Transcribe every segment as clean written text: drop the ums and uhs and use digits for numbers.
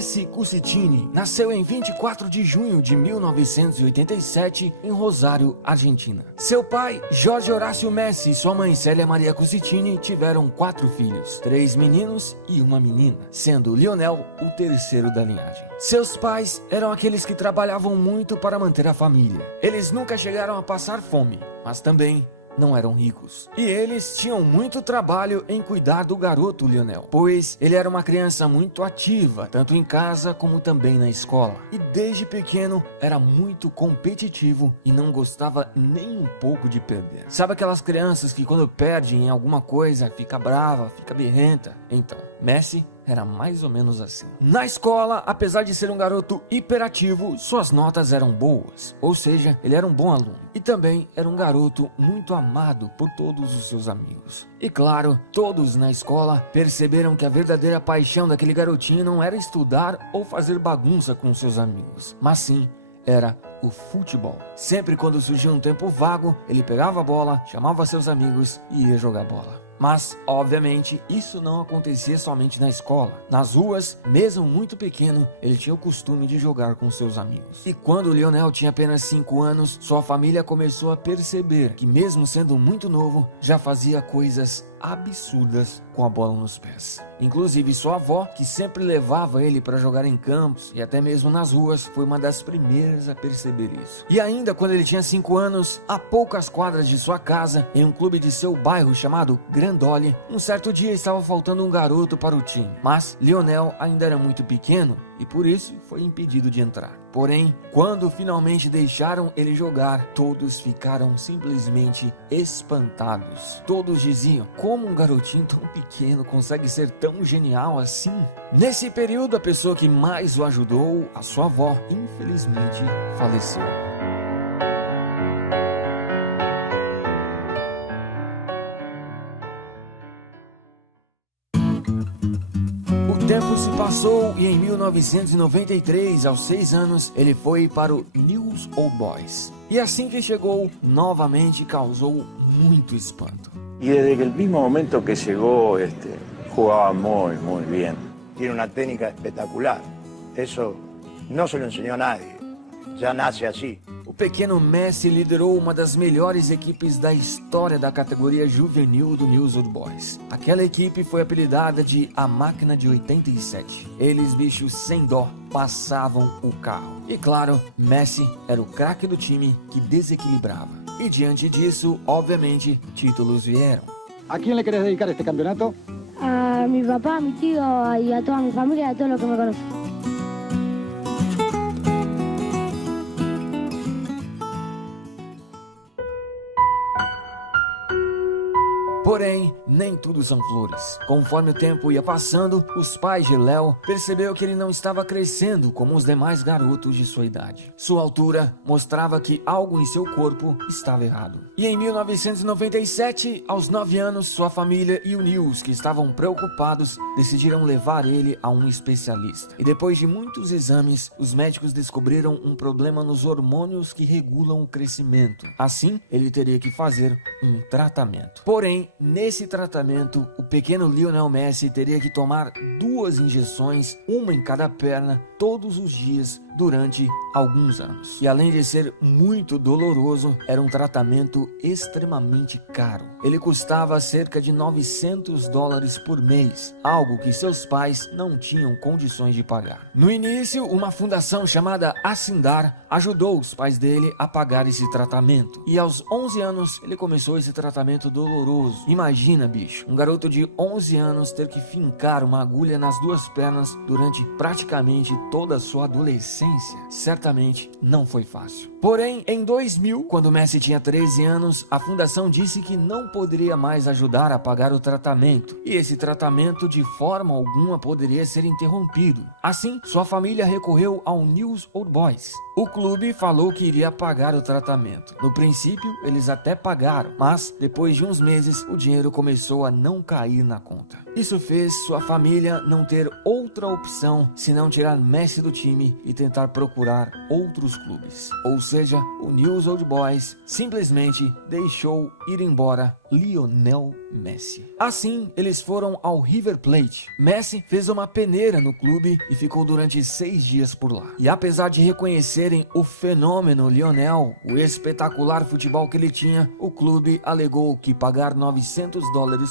Messi Cusitini nasceu em 24 de junho de 1987 em Rosário, Argentina. Seu pai, Jorge Horácio Messi, e sua mãe Célia Maria Cusitini tiveram 4 filhos, 3 meninos e uma menina, sendo Lionel o terceiro da linhagem. Seus pais eram aqueles que trabalhavam muito para manter a família. Eles nunca chegaram a passar fome, mas também não eram ricos. E eles tinham muito trabalho em cuidar do garoto Lionel, pois ele era uma criança muito ativa, tanto em casa como também na escola. E desde pequeno era muito competitivo e não gostava nem um pouco de perder. Sabe aquelas crianças que quando perdem em alguma coisa fica brava, fica birrenta? Então, Messi era mais ou menos assim. Na escola, apesar de ser um garoto hiperativo, suas notas eram boas, ou seja, ele era um bom aluno. E também era um garoto muito amado por todos os seus amigos. E claro, todos na escola perceberam que a verdadeira paixão daquele garotinho não era estudar ou fazer bagunça com seus amigos, mas sim era o futebol. Sempre quando surgia um tempo vago, ele pegava a bola, chamava seus amigos e ia jogar bola. Mas, obviamente, isso não acontecia somente na escola. Nas ruas, mesmo muito pequeno, ele tinha o costume de jogar com seus amigos. E quando Lionel tinha apenas 5 anos, sua família começou a perceber que, mesmo sendo muito novo, já fazia coisas absurdas com a bola nos pés. Inclusive sua avó, que sempre levava ele para jogar em campos e até mesmo nas ruas, foi uma das primeiras a perceber isso. E ainda quando ele tinha 5 anos, a poucas quadras de sua casa, em um clube de seu bairro chamado Grandoli, um certo dia estava faltando um garoto para o time, mas Lionel ainda era muito pequeno e por isso foi impedido de entrar. Porém, quando finalmente deixaram ele jogar, todos ficaram simplesmente espantados. Todos diziam: como um garotinho tão pequeno consegue ser tão genial assim? Nesse período, a pessoa que mais o ajudou, a sua avó, infelizmente faleceu. O tempo se passou e em 1993, aos 6 anos, ele foi para o News Old Boys. E assim que chegou, novamente causou muito espanto. Y desde el mismo momento que llegó, jugaba muy bien. Tiene una técnica espectacular. Eso no se lo enseñó a nadie. Ya nace así. O pequeno Messi liderou uma das melhores equipes da história da categoria juvenil do News Old Boys. Aquela equipe foi apelidada de A Máquina de 87. Eles, bichos sem dó, passavam o carro. E claro, Messi era o craque do time que desequilibrava. E diante disso, obviamente, títulos vieram. ¿A quién le querés dedicar este campeonato? A mi papá, a mi tío y a toda mi familia y a todos los que me conocen. Porém, nem tudo são flores. Conforme o tempo ia passando, os pais de Léo perceberam que ele não estava crescendo como os demais garotos de sua idade. Sua altura mostrava que algo em seu corpo estava errado. E em 1997, aos 9 anos, sua família e o News, que estavam preocupados, decidiram levar ele a um especialista. E depois de muitos exames, os médicos descobriram um problema nos hormônios que regulam o crescimento. Assim, ele teria que fazer um tratamento. Porém, nesse tratamento, o pequeno Lionel Messi teria que tomar 2 injeções, uma em cada perna, todos os dias durante alguns anos. E além de ser muito doloroso, era um tratamento extremamente caro. Ele custava cerca de $900 por mês, algo que seus pais não tinham condições de pagar. No início, uma fundação chamada Asindar ajudou os pais dele a pagar esse tratamento. E aos 11 anos, ele começou esse tratamento doloroso. Imagina, bicho, um garoto de 11 anos ter que fincar uma agulha nas 2 pernas durante praticamente toda a sua adolescência. Certamente não foi fácil. Porém, em 2000, quando Messi tinha 13 anos, a fundação disse que não poderia mais ajudar a pagar o tratamento, e esse tratamento de forma alguma poderia ser interrompido. Assim, sua família recorreu ao News Old Boys. O clube falou que iria pagar o tratamento. No princípio, eles até pagaram, mas depois de uns meses, o dinheiro começou a não cair na conta. Isso fez sua família não ter outra opção senão tirar Messi do time e tentar procurar outros clubes. Ou seja, o News Old Boys simplesmente deixou ir embora Lionel Messi. Assim, eles foram ao River Plate. Messi fez uma peneira no clube e ficou durante 6 dias por lá. E apesar de reconhecerem o fenômeno Lionel, o espetacular futebol que ele tinha, o clube alegou que pagar $900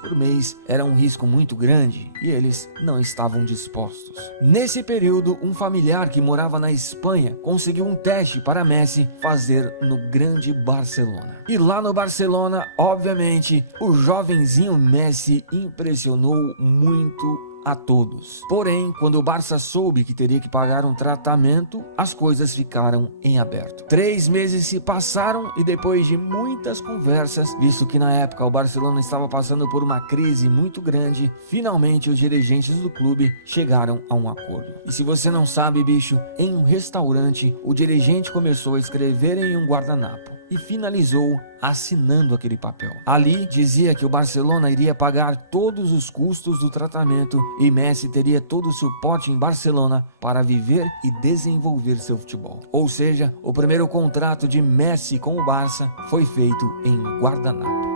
por mês era um risco muito grande e eles não estavam dispostos. Nesse período, um familiar que morava na Espanha conseguiu um teste para Messi fazer no grande Barcelona. E lá no Barcelona, obviamente, o jovenzinho Messi impressionou muito a todos. Porém, quando o Barça soube que teria que pagar um tratamento, as coisas ficaram em aberto. 3 meses se passaram e depois de muitas conversas, visto que na época o Barcelona estava passando por uma crise muito grande, finalmente os dirigentes do clube chegaram a um acordo. E se você não sabe, bicho, em um restaurante, o dirigente começou a escrever em um guardanapo e finalizou assinando aquele papel. Ali dizia que o Barcelona iria pagar todos os custos do tratamento e Messi teria todo o suporte em Barcelona para viver e desenvolver seu futebol. Ou seja, o primeiro contrato de Messi com o Barça foi feito em guardanapo.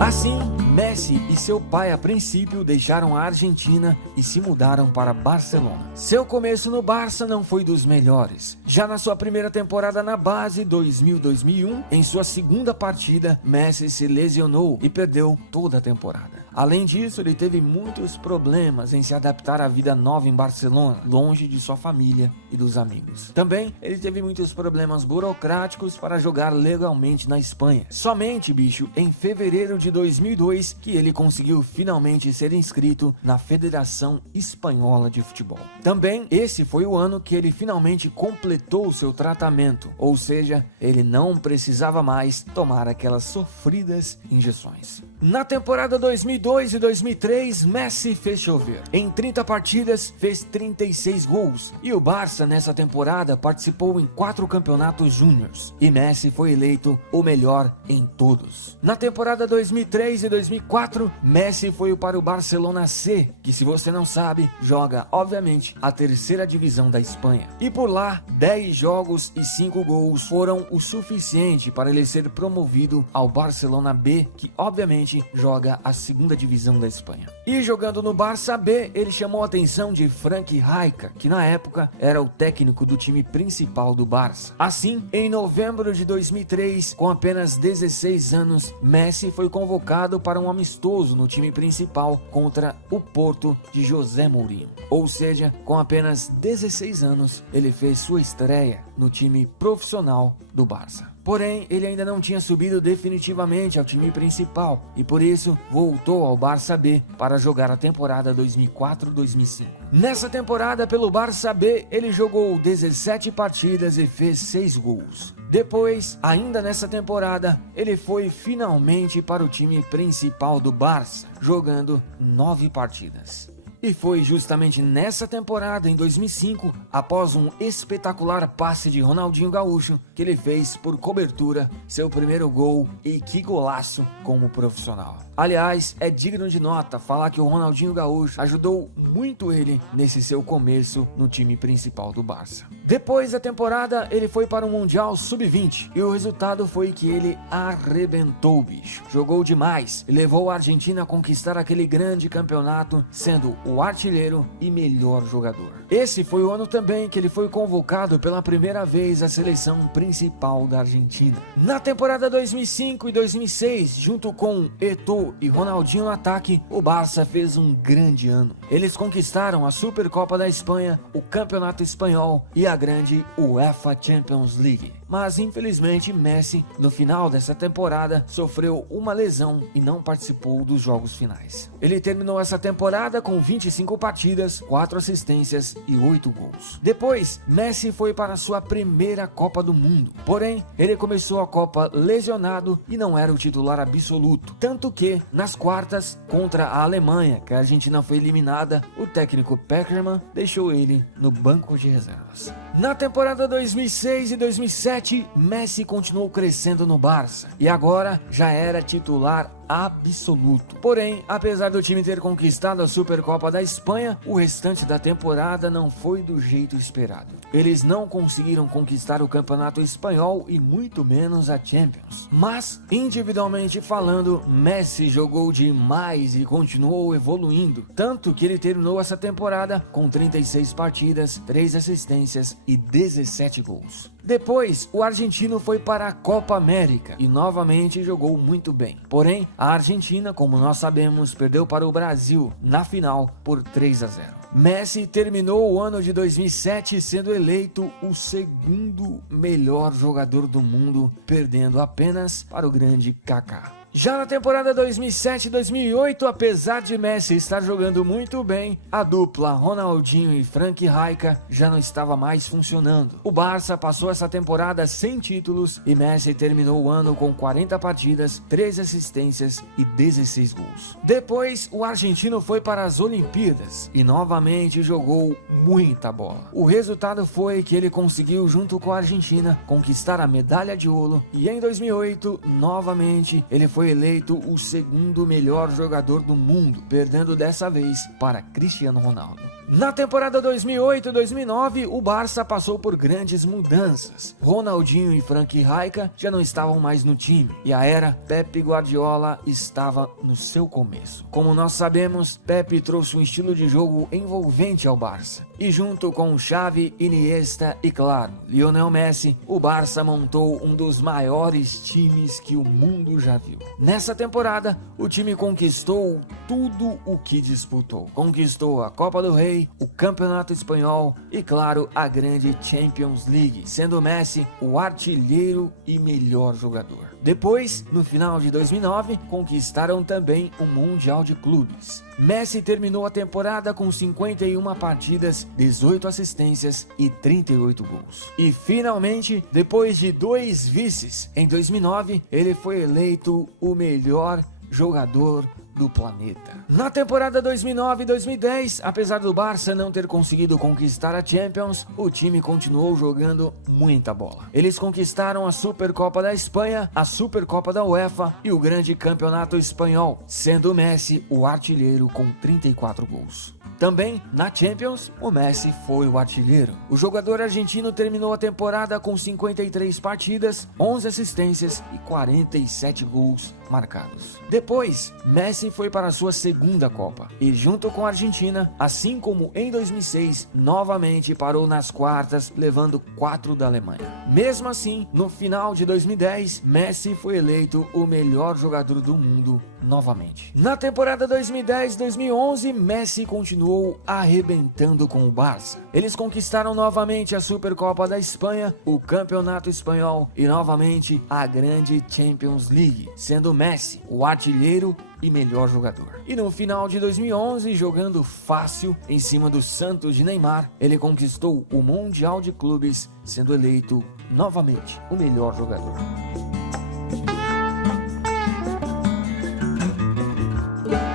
Assim, Messi e seu pai a princípio deixaram a Argentina e se mudaram para Barcelona. Seu começo no Barça não foi dos melhores. Já na sua primeira temporada na base, 2000-2001, em sua segunda partida, Messi se lesionou e perdeu toda a temporada. Além disso, ele teve muitos problemas em se adaptar à vida nova em Barcelona, longe de sua família e dos amigos. Também, ele teve muitos problemas burocráticos para jogar legalmente na Espanha. Somente, bicho, em fevereiro de 2002, que ele conseguiu finalmente ser inscrito na Federação Espanhola de Futebol. Também, esse foi o ano que ele finalmente completou seu tratamento, ou seja, ele não precisava mais tomar aquelas sofridas injeções. Na temporada 2002 e 2003, Messi fez chover. Em 30 partidas, fez 36 gols. E o Barça, nessa temporada, participou em 4 campeonatos júniors. E Messi foi eleito o melhor em todos. Na temporada 2003 e 2004, Messi foi para o Barcelona C, que, se você não sabe, joga, obviamente, a terceira divisão da Espanha. E por lá, 10 jogos e 5 gols foram o suficiente para ele ser promovido ao Barcelona B, que, obviamente, joga a segunda divisão da Espanha. E jogando no Barça B, ele chamou a atenção de Frank Rijkaard, que na época era o técnico do time principal do Barça. Assim, em novembro de 2003, com apenas 16 anos, Messi foi convocado para um amistoso no time principal contra o Porto de José Mourinho. Ou seja, com apenas 16 anos, ele fez sua estreia no time profissional do Barça. Porém, ele ainda não tinha subido definitivamente ao time principal e por isso voltou ao Barça B para jogar a temporada 2004-2005. Nessa temporada pelo Barça B, ele jogou 17 partidas e fez 6 gols. Depois, ainda nessa temporada, ele foi finalmente para o time principal do Barça, jogando 9 partidas. E foi justamente nessa temporada, em 2005, após um espetacular passe de Ronaldinho Gaúcho, que ele fez por cobertura seu primeiro gol, e que golaço como profissional. Aliás, é digno de nota falar que o Ronaldinho Gaúcho ajudou muito ele nesse seu começo no time principal do Barça. Depois da temporada, ele foi para o Mundial Sub-20 e o resultado foi que ele arrebentou, bicho. Jogou demais e levou a Argentina a conquistar aquele grande campeonato, sendo o artilheiro e melhor jogador. Esse foi o ano também que ele foi convocado pela primeira vez à seleção principal da Argentina. Na temporada 2005 e 2006, junto com Eto'o e Ronaldinho no ataque, o Barça fez um grande ano. Eles conquistaram a Supercopa da Espanha, o Campeonato Espanhol e a grande UEFA Champions League. Mas infelizmente Messi, no final dessa temporada, sofreu uma lesão e não participou dos jogos finais. Ele terminou essa temporada com 25 partidas, 4 assistências e 8 gols. Depois, Messi foi para sua primeira Copa do Mundo. Porém, ele começou a Copa lesionado e não era o titular absoluto. Tanto que, nas quartas, contra a Alemanha, que a Argentina foi eliminada, o técnico Peckerman deixou ele no banco de reservas. Na temporada 2006 e 2007, Messi continuou crescendo no Barça e agora já era titular absoluto. Porém, apesar do time ter conquistado a Supercopa da Espanha, o restante da temporada não foi do jeito esperado. Eles não conseguiram conquistar o Campeonato Espanhol e muito menos a Champions. Mas, individualmente falando, Messi jogou demais e continuou evoluindo, tanto que ele terminou essa temporada com 36 partidas, 3 assistências e 17 gols. Depois, o argentino foi para a Copa América e novamente jogou muito bem. Porém, a Argentina, como nós sabemos, perdeu para o Brasil na final por 3-0. Messi terminou o ano de 2007 sendo eleito o segundo melhor jogador do mundo, perdendo apenas para o grande Kaká. Já na temporada 2007-2008, apesar de Messi estar jogando muito bem, a dupla Ronaldinho e Frank Rijkaard já não estava mais funcionando. O Barça passou essa temporada sem títulos e Messi terminou o ano com 40 partidas, 3 assistências e 16 gols. Depois, o argentino foi para as Olimpíadas e novamente jogou muita bola. O resultado foi que ele conseguiu, junto com a Argentina, conquistar a medalha de ouro e em 2008, novamente, ele foi eleito o segundo melhor jogador do mundo, perdendo dessa vez para Cristiano Ronaldo. Na temporada 2008-2009, o Barça passou por grandes mudanças. Ronaldinho e Frank Rijkaard já não estavam mais no time e a era Pep Guardiola estava no seu começo. Como nós sabemos, Pep trouxe um estilo de jogo envolvente ao Barça. E junto com Xavi, Iniesta e, claro, Lionel Messi, o Barça montou um dos maiores times que o mundo já viu. Nessa temporada, o time conquistou tudo o que disputou. Conquistou a Copa do Rei, o Campeonato Espanhol e, claro, a grande Champions League, sendo Messi o artilheiro e melhor jogador. Depois, no final de 2009, conquistaram também o Mundial de Clubes. Messi terminou a temporada com 51 partidas, 18 assistências e 38 gols. E finalmente, depois de 2 vices, em 2009, ele foi eleito o melhor jogador do planeta. Na temporada 2009-2010, apesar do Barça não ter conseguido conquistar a Champions, o time continuou jogando muita bola. Eles conquistaram a Supercopa da Espanha, a Supercopa da UEFA e o grande Campeonato Espanhol, sendo Messi o artilheiro com 34 gols. Também, na Champions, o Messi foi o artilheiro. O jogador argentino terminou a temporada com 53 partidas, 11 assistências e 47 gols marcados. Depois, Messi foi para a sua segunda Copa e, junto com a Argentina, assim como em 2006, novamente parou nas quartas, levando 4 da Alemanha. Mesmo assim, no final de 2010, Messi foi eleito o melhor jogador do mundo novamente. Na temporada 2010-2011, Messi continuou arrebentando com o Barça. Eles conquistaram novamente a Supercopa da Espanha, o Campeonato Espanhol e novamente a grande Champions League, sendo Messi o artilheiro e melhor jogador. E no final de 2011, jogando fácil em cima do Santos de Neymar, ele conquistou o Mundial de Clubes, sendo eleito novamente o melhor jogador.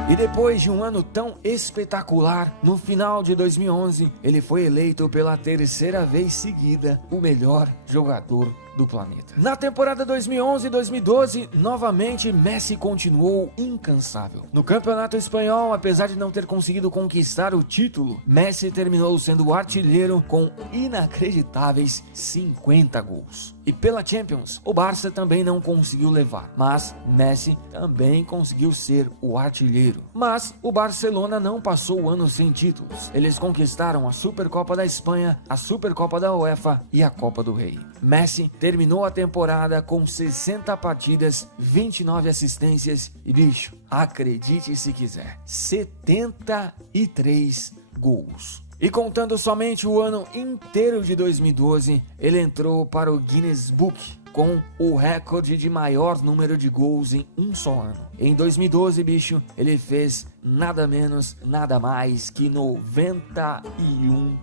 E depois de um ano tão espetacular, no final de 2011, ele foi eleito pela terceira vez seguida o melhor jogador do planeta. Na temporada 2011-2012, novamente Messi continuou incansável. No Campeonato Espanhol, apesar de não ter conseguido conquistar o título, Messi terminou sendo o artilheiro com inacreditáveis 50 gols. E pela Champions, o Barça também não conseguiu levar, mas Messi também conseguiu ser o artilheiro. Mas o Barcelona não passou o ano sem títulos. Eles conquistaram a Supercopa da Espanha, a Supercopa da UEFA e a Copa do Rei. Messi terminou a temporada com 60 partidas, 29 assistências e, bicho, acredite se quiser, 73 gols. E contando somente o ano inteiro de 2012, ele entrou para o Guinness Book com o recorde de maior número de gols em um só ano. Em 2012, bicho, ele fez nada menos, nada mais que 91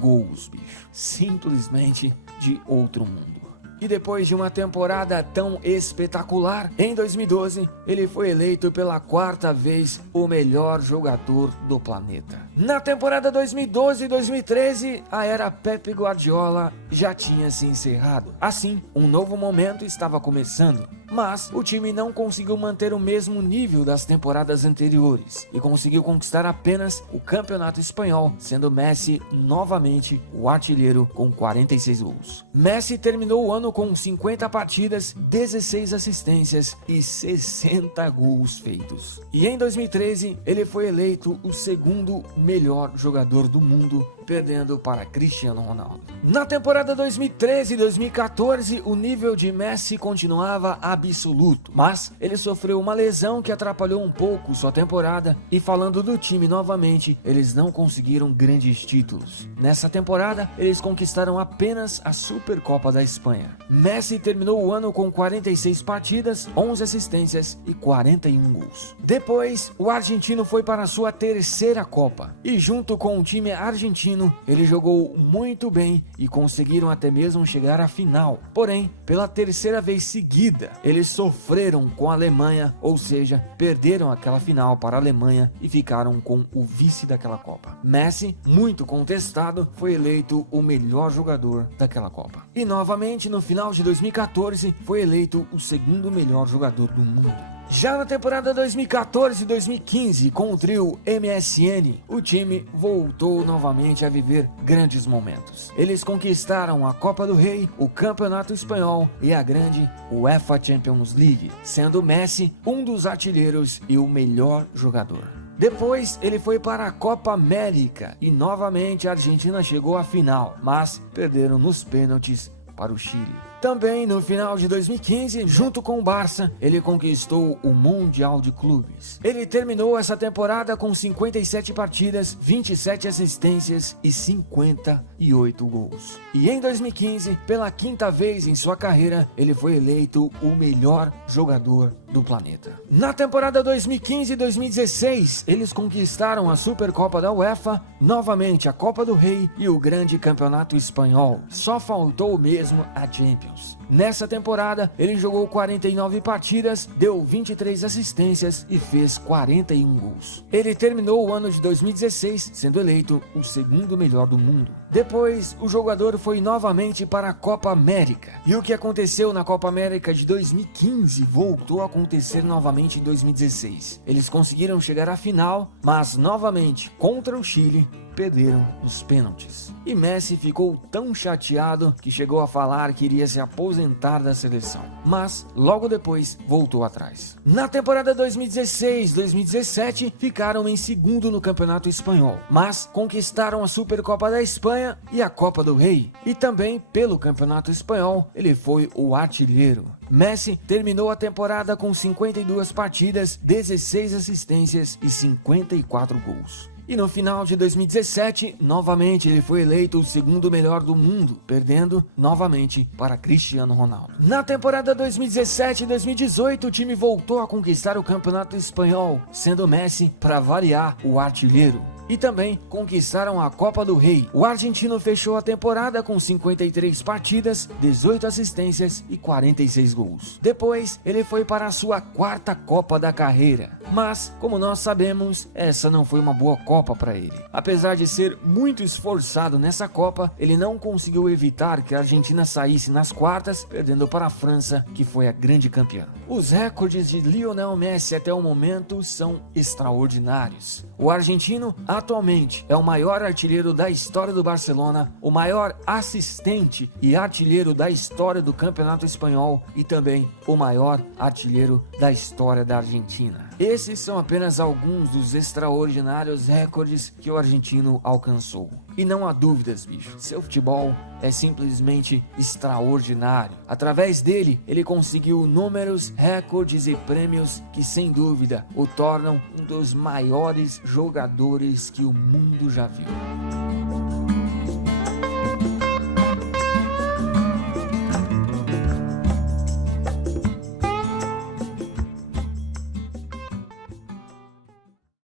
gols, bicho. Simplesmente de outro mundo. E depois de uma temporada tão espetacular, em 2012, ele foi eleito pela 4ª vez o melhor jogador do planeta. Na temporada 2012-2013, a era Pep Guardiola já tinha se encerrado. Assim, um novo momento estava começando, mas o time não conseguiu manter o mesmo nível das temporadas anteriores e conseguiu conquistar apenas o Campeonato Espanhol, sendo Messi novamente o artilheiro com 46 gols. Messi terminou o ano com 50 partidas, 16 assistências e 60 gols feitos. E em 2013, ele foi eleito o segundo melhor jogador do mundo, perdendo para Cristiano Ronaldo. Na temporada 2013-2014, o nível de Messi continuava absoluto, mas ele sofreu uma lesão que atrapalhou um pouco sua temporada, e falando do time novamente, eles não conseguiram grandes títulos. Nessa temporada, eles conquistaram apenas a Supercopa da Espanha. Messi terminou o ano com 46 partidas, 11 assistências e 41 gols. Depois, o argentino foi para a sua terceira Copa, e junto com o time argentino, ele jogou muito bem e conseguiram até mesmo chegar à final. Porém, pela terceira vez seguida, eles sofreram com a Alemanha, ou seja, perderam aquela final para a Alemanha e ficaram com o vice daquela Copa. Messi, muito contestado, foi eleito o melhor jogador daquela Copa. E novamente, no final de 2014, foi eleito o segundo melhor jogador do mundo. Já na temporada 2014-2015, com o trio MSN, o time voltou novamente a viver grandes momentos. Eles conquistaram a Copa do Rei, o Campeonato Espanhol e a grande UEFA Champions League, sendo Messi um dos artilheiros e o melhor jogador. Depois ele foi para a Copa América e novamente a Argentina chegou à final, mas perderam nos pênaltis para o Chile. Também no final de 2015, junto com o Barça, ele conquistou o Mundial de Clubes. Ele terminou essa temporada com 57 partidas, 27 assistências e 58 gols. E em 2015, pela quinta vez em sua carreira, ele foi eleito o melhor jogador do planeta. Na temporada 2015-2016, eles conquistaram a Supercopa da UEFA, novamente a Copa do Rei e o grande Campeonato Espanhol. Só faltou mesmo a Champions. Nessa temporada, ele jogou 49 partidas, deu 23 assistências e fez 41 gols. Ele terminou o ano de 2016 sendo eleito o segundo melhor do mundo. Depois, o jogador foi novamente para a Copa América. E o que aconteceu na Copa América de 2015 voltou a acontecer novamente em 2016. Eles conseguiram chegar à final, mas novamente contra o Chile, perderam os pênaltis. E Messi ficou tão chateado que chegou a falar que iria se aposentar da seleção, mas logo depois voltou atrás. Na temporada 2016-2017 ficaram em segundo no Campeonato Espanhol, mas conquistaram a Supercopa da Espanha e a Copa do Rei, e também pelo Campeonato Espanhol ele foi o artilheiro. Messi terminou a temporada com 52 partidas, 16 assistências e 54 gols. E no final de 2017, novamente ele foi eleito o segundo melhor do mundo, perdendo novamente para Cristiano Ronaldo. Na temporada 2017-2018, o time voltou a conquistar o Campeonato Espanhol, sendo Messi, para variar, o artilheiro. E também conquistaram a Copa do Rei. O argentino fechou a temporada com 53 partidas, 18 assistências e 46 gols. Depois, ele foi para a sua quarta Copa da carreira. Mas, como nós sabemos, essa não foi uma boa Copa para ele. Apesar de ser muito esforçado nessa Copa, ele não conseguiu evitar que a Argentina saísse nas quartas, perdendo para a França, que foi a grande campeã. Os recordes de Lionel Messi até o momento são extraordinários. O argentino atualmente é o maior artilheiro da história do Barcelona, o maior assistente e artilheiro da história do Campeonato Espanhol e também o maior artilheiro da história da Argentina. Esses são apenas alguns dos extraordinários recordes que o argentino alcançou. E não há dúvidas, bicho, seu futebol é simplesmente extraordinário. Através dele, ele conseguiu números, recordes e prêmios que, sem dúvida, o tornam um dos maiores jogadores que o mundo já viu.